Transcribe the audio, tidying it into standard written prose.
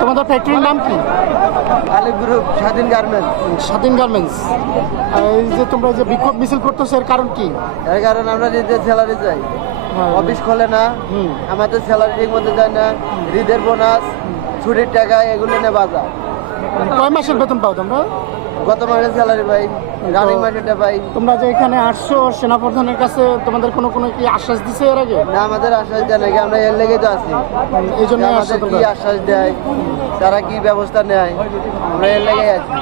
তোমাদের ফ্যাক্টরির নাম কি? আলী গ্রুপ স্বাধীন গার্মেন্টস। স্বাধীন গার্মেন্টস। এই যে তোমরা যে বিক্ষোভ মিছিল করতেছো এর কারণ কি? এর কারণ আমরা যে স্যালারি চাই, অফিস খোলে না, আমাদের স্যালারি ঠিক মতো যায় না, ঈদের বোনাস, ছুটির টাকা এগুলো নিয়ে বাজার। কয় মাসের বেতন পাও তোমরা? গত মাসের স্যালারি পাই, রানিং মাসেরটা পাই। তোমরা যে এখানে আসছো সেনাপ্রধানের কাছে তোমাদের কোনো কি আশ্বাস দিছে এর আগে? না, আমাদের আশ্বাস দেয় নাকি, আমরা এর লেগে তো আছি। এই জন্য আমাদের কি আশ্বাস দেয়, তারা কি ব্যবস্থা নেয়, আমরা এর লেগেই আছি।